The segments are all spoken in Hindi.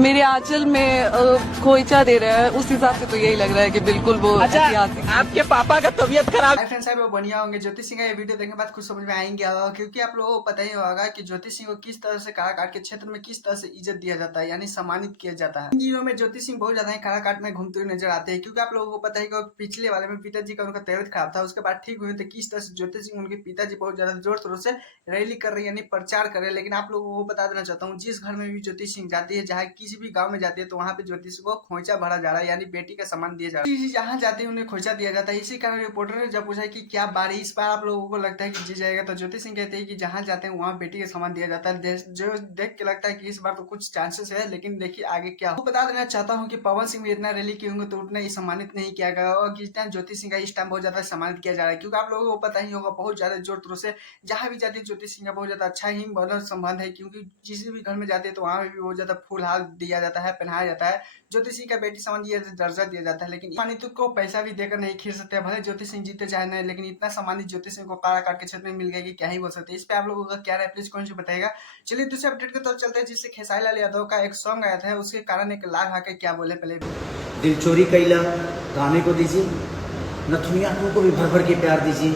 मेरे आंचल में खोइचा दे रहा है, उस हिसाब से तो यही लग रहा है कि बिल्कुल वो ऐतिहासिक। आपके पापा का तबीयत खराब। हाय फ्रेंड्स, वो बढ़िया होंगे। ज्योति सिंह का ये वीडियो देखने के बाद कुछ समझ में आएंगे होगा, क्योंकि आप लोगों को पता ही होगा कि ज्योति सिंह को किस तरह से काराकाट के क्षेत्र में किस तरह से इज्जत दिया जाता है, यानी सम्मानित किया जाता है। इन दिनों में ज्योति सिंह बहुत ज्यादा ही काराकाट में घूमते हुए नजर आते हैं, क्योंकि आप लोगों को पता ही कि पिछले वाले में पिताजी का उनका तबियत खराब था, उसके बाद ठीक हुए थे। किस तरह से ज्योति सिंह उनके पिताजी बहुत ज्यादा जोर शोर से रैली कर रहे हैं, यानी प्रचार कर रहे हैं। लेकिन आप लोगों को बता देना चाहता हूँ, जिस घर में भी ज्योति सिंह जाती है, चाहे किसी भी गाँव में जाती है, तो वहाँ पे ज्योति सिंह को खोइचा भरा जा रहा है, यानी बेटी का सम्मान दिया जा रहा है। जहाँ जाती है उन्हें खोइचा दिया जाता है। इसी कारण रिपोर्टर ने जब पूछा कि क्या बारी इस बार आप लोगों को लगता है कि जीत जाएगा, तो ज्योति सिंह कहते हैं कि जहाँ जाते हैं वहाँ बेटी का सम्मान दिया जाता है। जो देख के लगता है कि इस बार तो कुछ चांसेस है, लेकिन देखिए आगे क्या हो। बता देना चाहता हूँ कि पवन सिंह भी इतना रैली किए होंगे तो उतना ही सम्मानित नहीं किया गया, और जिस टाइम ज्योति सिंह का इस टाइम बहुत ज्यादा सम्मानित किया जा रहा है, क्योंकि आप लोगों को पता ही होगा बहुत ज्यादा जोर तोर से जहाँ भी जाती है ज्योति सिंह का बहुत ज्यादा अच्छा ही मतलब संबंध है, क्योंकि जिस भी घर में जाते हैं तो वहाँ भी बहुत ज्यादा फूल हाल दिया जाता है, पहनाया जाता है। ज्योति सिंह का बेटी समान ये दर्जा दिया जाता है, लेकिन सम्मानित को पैसा भी देकर नहीं खींच सकते। भले ज्योति सिंह जीते चाहे नहीं, लेकिन इतना सम्मानित ज्योति सिंह को काराकाट के क्षेत्र में मिल गया कि क्या ही बोल सकते हैं। इस पे आप लोगों का क्या राय प्लीज कौन सी बताएगा। चलिए दूसरे अपडेट की तरफ चलते हैं, जिससे खेसारी लाल यादव का एक सॉन्ग आया था, उसके कारण एक लाख आके क्या बोले पहले। दिल चोरी कैला गाने को दीजिए, नथुनिया को भी भर भर के प्यार दीजिए,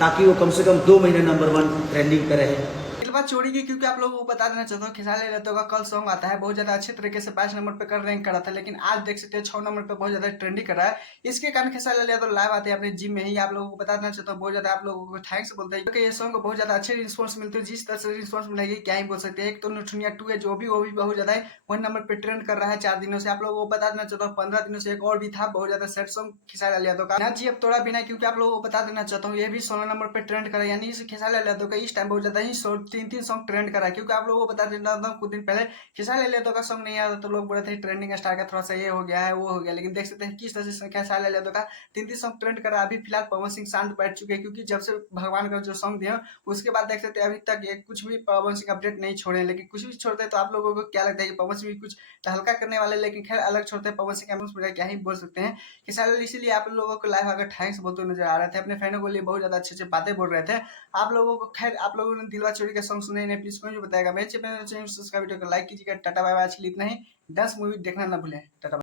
ताकि वो कम से कम 2 महीने नंबर 1 ट्रेंडिंग पे रहे। बात छोड़ी गई, क्योंकि आप लोगों को बता देना चाहता हूँ खेसारी लाल यादव का कल सॉन्ग आता है, बहुत ज्यादा अच्छे तरीके से 5 नंबर पे कर रैंक करा था, लेकिन आज देख सकते हैं 6 नंबर पे बहुत ज्यादा ट्रेंडिंग कर रहा है। इसके कारण खेसारी लाल यादव लाइव आते हैं अपने जिम में ही। आप लोगों को बता देना चाहता हूँ, बहुत ज्यादा आप लोगों को थैंक्स बोलते हैं, क्योंकि ये सॉन्ग को बहुत ज्यादा अच्छे रिस्पॉन्स मिलते हैं। जिस तरह से रिस्पॉन्स मिलेगी क्या ही बोल सकते हैं। एक तो नथुनिया 2 है, जो भी वो भी बहुत ज्यादा 1 नंबर पे ट्रेंड कर रहा है 4 दिनों से। आप लोगों को बता देना चाहता हूँ 15 दिनों से एक और भी था बहुत ज्यादा सेट सॉन्ग खेसारी लाल यादव का, ना जी अब थोड़ा बिना, क्योंकि आप लोगों को बता देना चाहता हूँ ये भी 16 नंबर पे ट्रेंड करा, यानी इस खेसारी लाल यादव का इस टाइम बहुत ज्यादा ही 3 सॉन्ग ट्रेंड करा है। क्योंकि आप लोगों को बता देना चाहता हूँ कुछ दिन पहले खेसारी लाल यादव का सॉन्ग नहीं आया था, तो लोग बोल रहे थे ट्रेंडिंग स्टार का थोड़ा सा ये हो गया है वो हो गया, लेकिन देख सकते हैं किस तरह से खेसारी लाल यादव का 3 सॉन्ग ट्रेंड करा। अभी फिलहाल पवन सिंह शांत बैठ चुके हैं, क्योंकि जब से भगवान का जो सॉन्ग दिया उसके बाद देख सकते हैं अभी तक ये कुछ भी पवन सिंह अपडेट नहीं छोड़े, लेकिन कुछ भी छोड़ते हैं तो आप लोगों को क्या लगता है कि पवन सिंह भी कुछ हल्का करने वाले, लेकिन खैर अलग छोड़ते हैं पवन सिंह का क्या ही बोल सकते हैं खेसारी लाल। इसीलिए आप लोगों को लाइव आकर थैंक्स बोलते हुए नजर आ रहे थे, अपने फैनों को लिए बहुत ज्यादा अच्छे अच्छे बातें बोल रहे थे आप लोगों को। खैर आप लोगों ने दिलवा चोरी का सॉन्ग सुने नहीं, प्लीज कोई बताएगा। मेरे चैनल वीडियो को लाइक कीजिएगा। टाटा बाय बाय, आज के लिए इतना ही। 10 मूवी देखना ना भूलें। टाटा।